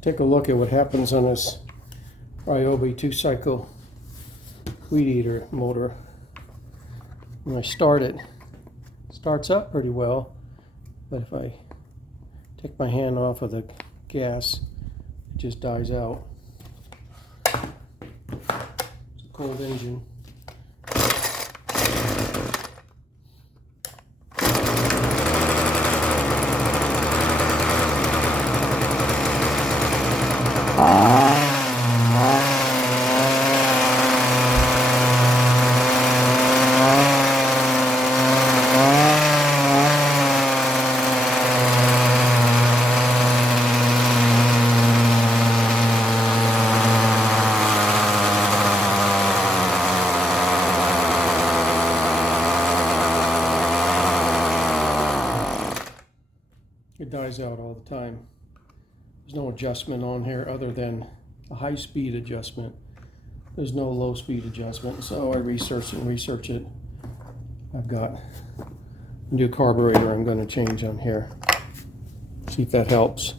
Take a look at what happens on this Ryobi 2-cycle weed eater motor. When I start it, starts up pretty well, but if I take my hand off of the gas, it just dies out. It's a cold engine. It dies out all the time. There's no adjustment on here other than a high speed adjustment. There's no low speed adjustment, so I research it. I've got a new carburetor I'm going to change on here. See if that helps.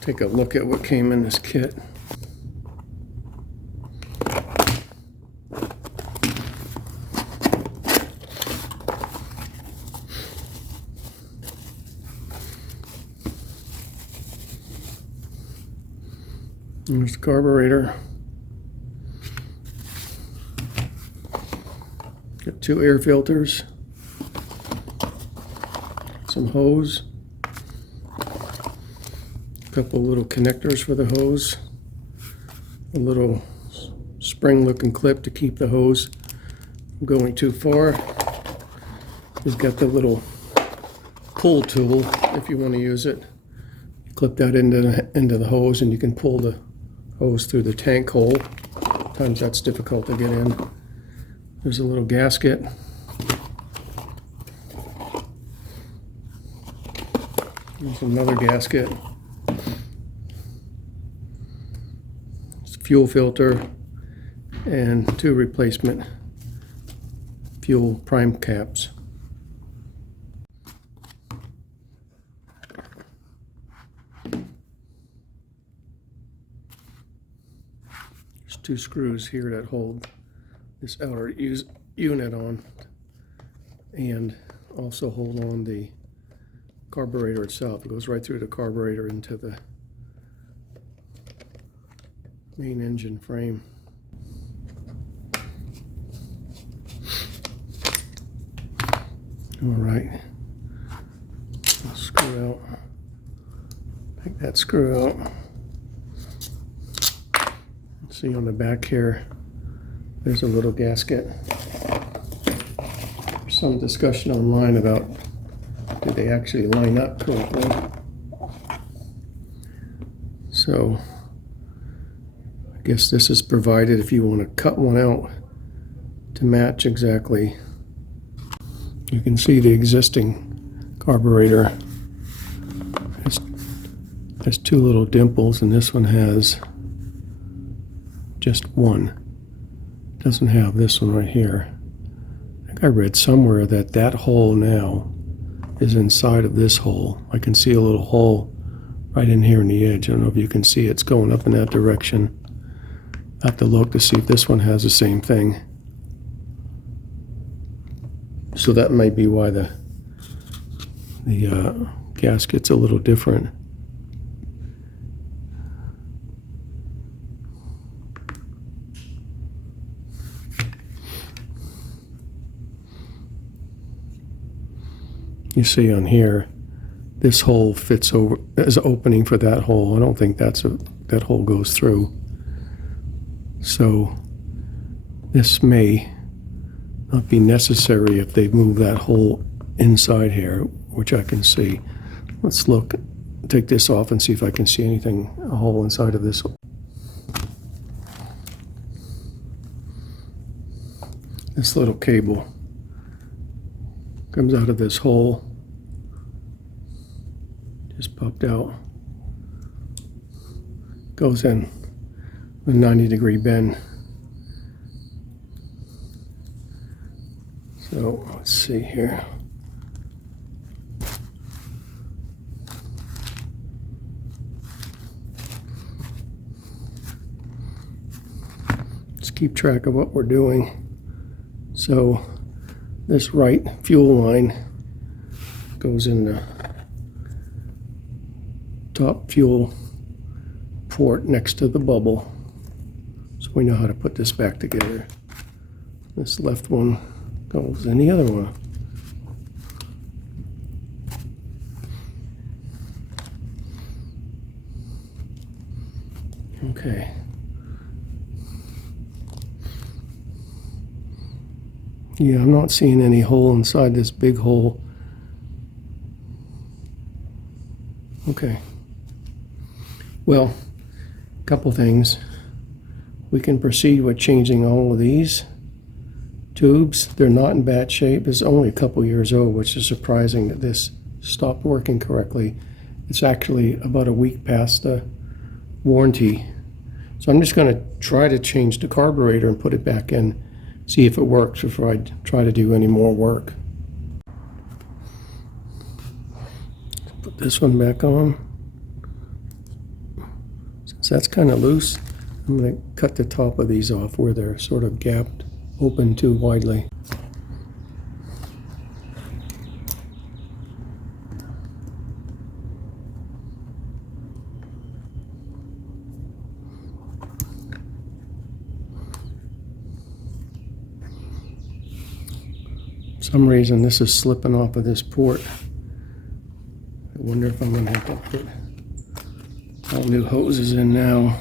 Take a look at what came in this kit. There's the carburetor. Got 2 air filters, some hose, a couple little connectors for the hose, a little spring looking clip to keep the hose from going too far. It's got the little pull tool if you want to use it. You clip that into the hose and you can pull the hose through the tank hole. Sometimes that's difficult to get in. There's a little gasket. There's another gasket. It's a fuel filter and 2 replacement fuel prime caps. There's 2 screws here that hold this outer unit on and also hold on the carburetor itself. It goes right through the carburetor into the main engine frame. All right, I'll screw out. Take that screw out. See on the back here, there's a little gasket. There's some discussion online about did they actually line up correctly. So I guess this is provided if you want to cut one out to match exactly. You can see the existing carburetor has 2 little dimples, and this one has just 1. Doesn't have this one right here. I think I read somewhere that that hole now is inside of this hole. I can see a little hole right in here in the edge. I don't know if you can see it. It's going up in that direction. I have to look to see if this one has the same thing. So that might be why the gasket's a little different. You see on here, this hole fits over as an opening for that hole. I don't think that hole goes through. So this may not be necessary if they move that hole inside here, which I can see. Let's look, take this off and see if I can see anything, a hole inside of this hole. This little cable comes out of this hole, just popped out, goes in a 90-degree bend. So let's see here. keep track of what we're doing. So this right fuel line goes in the top fuel port next to the bubble. So we know how to put this back together. This left one goes in the other one. Okay. Yeah, I'm not seeing any hole inside this big hole. Okay. Well, a couple things. We can proceed with changing all of these tubes. They're not in bad shape. It's only a couple years old, which is surprising that this stopped working correctly. It's actually about a week past the warranty. So I'm just going to try to change the carburetor and put it back in, see if it works before I try to do any more work. Put this one back on. Since that's kind of loose, I'm going to cut the top of these off where they're sort of gapped open too widely. For some reason this is slipping off of this port. I wonder if I'm going to have to put all new hoses in now.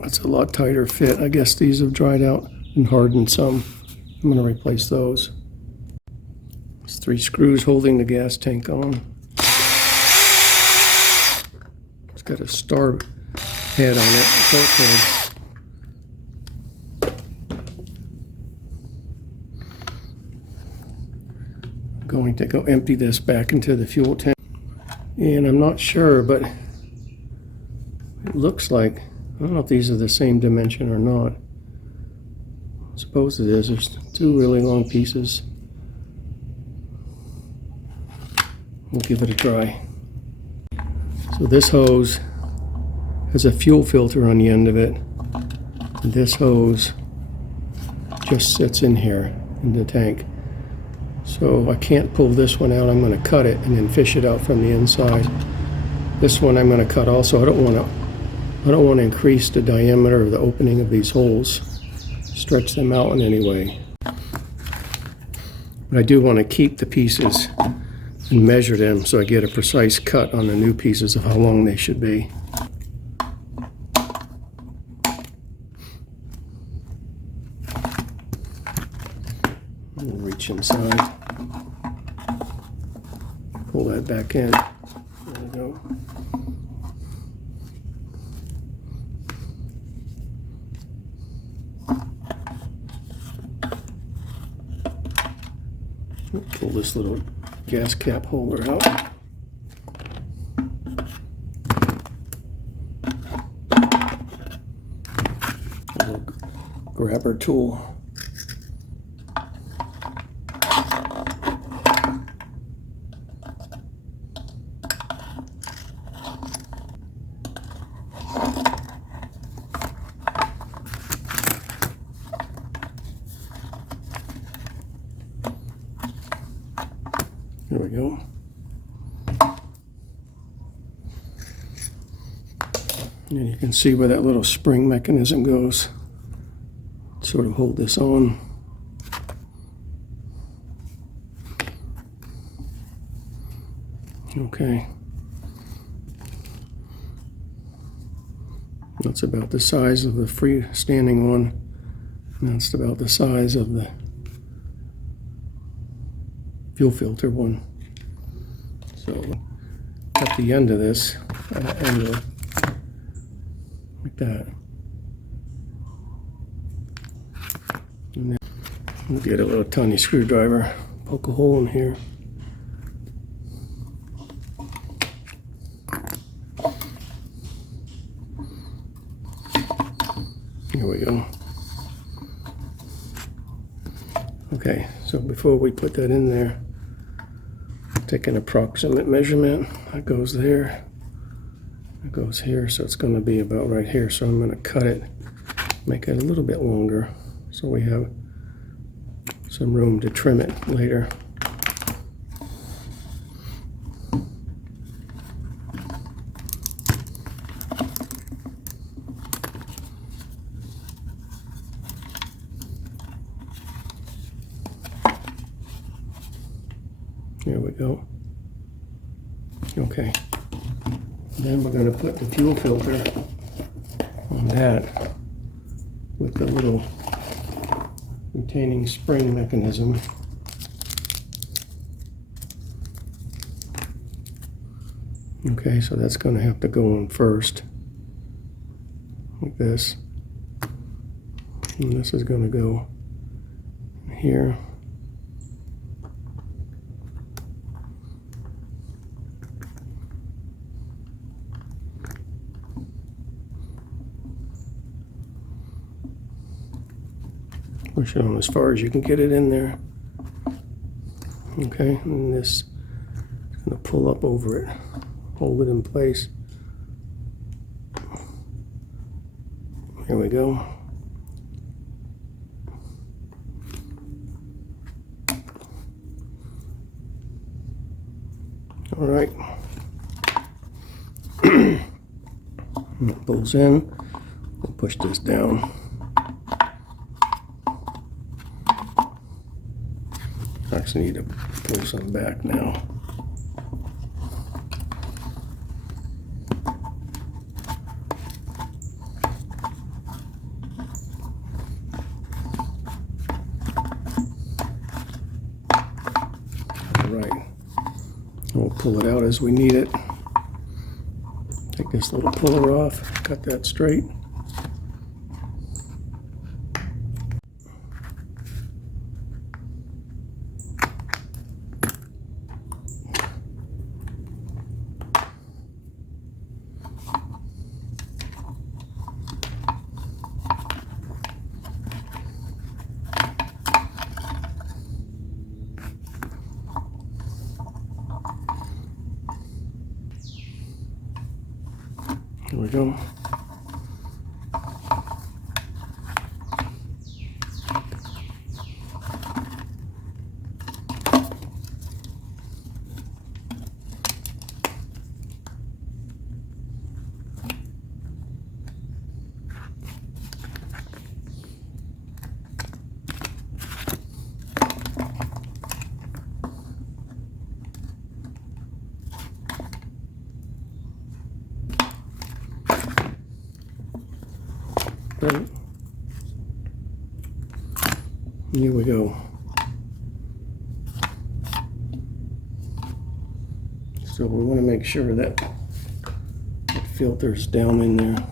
That's a lot tighter fit. I guess these have dried out and hardened some. I'm going to replace those. There's 3 screws holding the gas tank on. It's got a star head on it, a torque head. I'm going to go empty this back into the fuel tank. And I'm not sure, but it looks like, I don't know if these are the same dimension or not. I suppose it is. There's 2 really long pieces. We'll give it a try. So this hose has a fuel filter on the end of it. And this hose just sits in here in the tank. So I can't pull this one out. I'm going to cut it and then fish it out from the inside. This one I'm going to cut also. I don't want to increase the diameter of the opening of these holes, stretch them out in any way. But I do want to keep the pieces and measure them so I get a precise cut on the new pieces of how long they should be. We'll reach inside, pull that back in. There we go. Pull this little gas cap holder out. A little grabber tool. There we go. And you can see where that little spring mechanism goes. Sort of hold this on. Okay. That's about the size of the freestanding one. And that's about the size of the fuel filter one. So at the end of this, angle like that. And then we'll get a little tiny screwdriver, poke a hole in here. Here we go. Okay, so before we put that in there, take an approximate measurement. That goes there. It goes here, so it's going to be about right here. So I'm going to cut it make it a little bit longer so we have some room to trim it later. There we go. Okay. Then we're going to put the fuel filter on that with the little retaining spring mechanism. Okay, so that's going to have to go on first, like this. And this is going to go here. Push it on as far as you can get it in there. Okay, and this is going to pull up over it, hold it in place. There we go. All right. It pulls in. We'll push this down. Actually need to pull some back now. All right. We'll pull it out as we need it. Take this little puller off, cut that straight. There we go. Right. Here we go. So we want to make sure that the filter's down in there.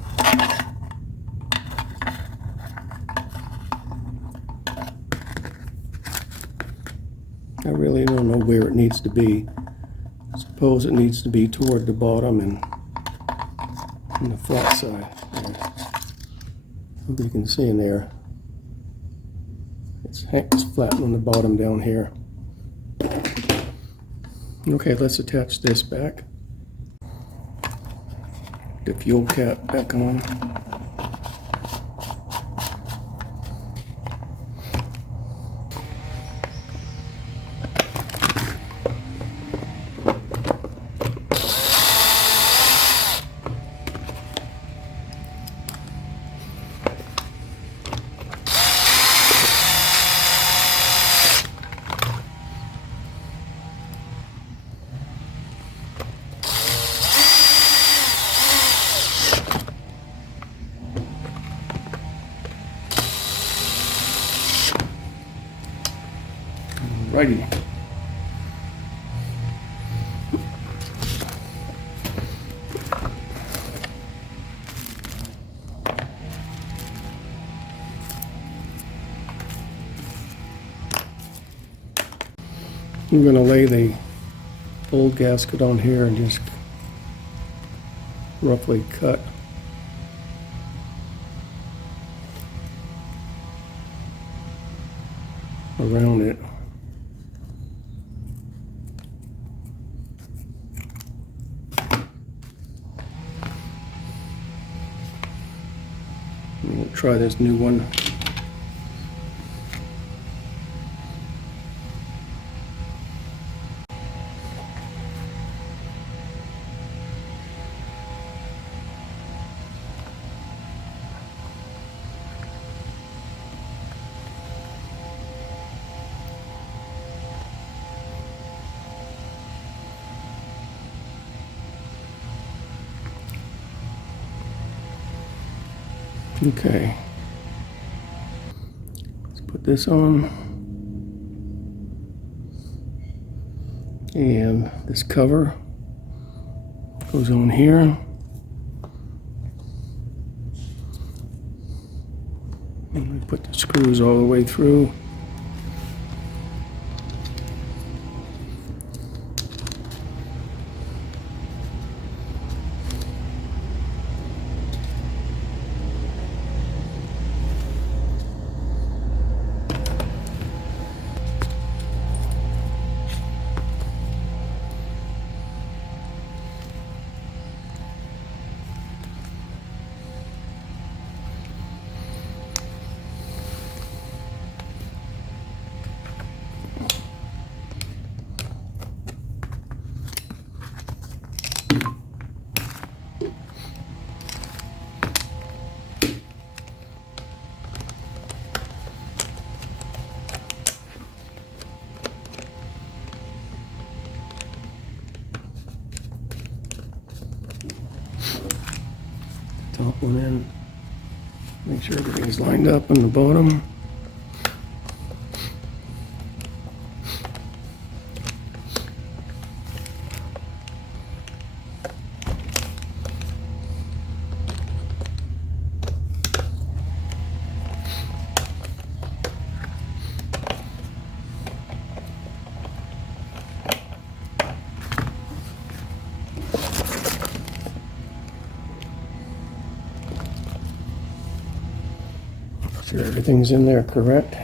I really don't know where it needs to be. I suppose it needs to be toward the bottom and on the flat side. Hope you can see in there. It's flat on the bottom down here. Okay, let's attach this back. The fuel cap back on. Righty. I'm going to lay the old gasket on here and just roughly cut around it. We'll try this new one. Okay, let's put this on, and this cover goes on here. And we put the screws all the way through. Top one in. Make sure everything's lined up on the bottom. Sure everything's in there correct.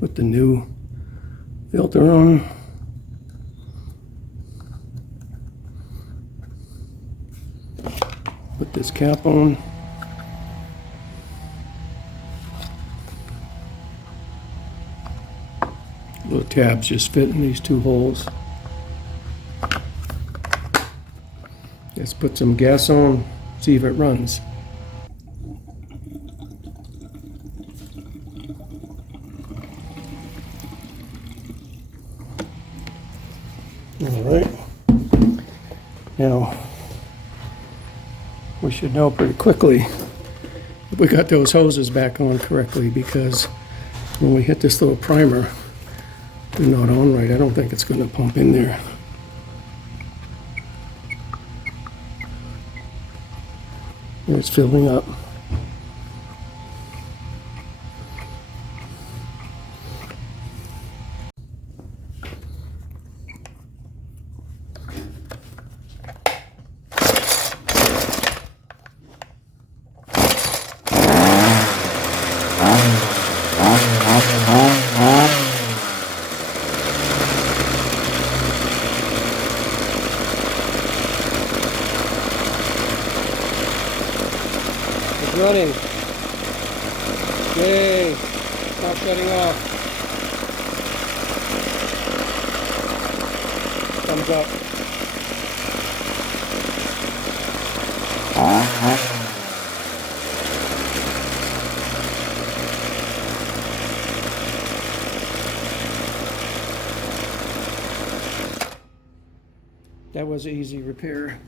Put the new filter on. Put this cap on. Little tabs just fit in these two holes. Let's put some gas on, see if it runs. All right, now we should know pretty quickly if we got those hoses back on correctly, because when we hit this little primer, they're not on right. I don't think it's going to pump in there. It's filling up. Running. Yay! Now shutting off. Thumbs up. That was an easy repair.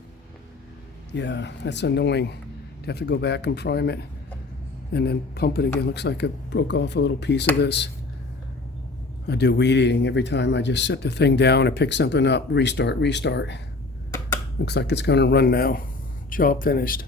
Yeah, that's annoying. To have to go back and prime it and then pump it again. Looks like it broke off a little piece of this. I do weed eating every time. I just set the thing down and pick something up, restart. Looks like it's gonna run now. Job finished.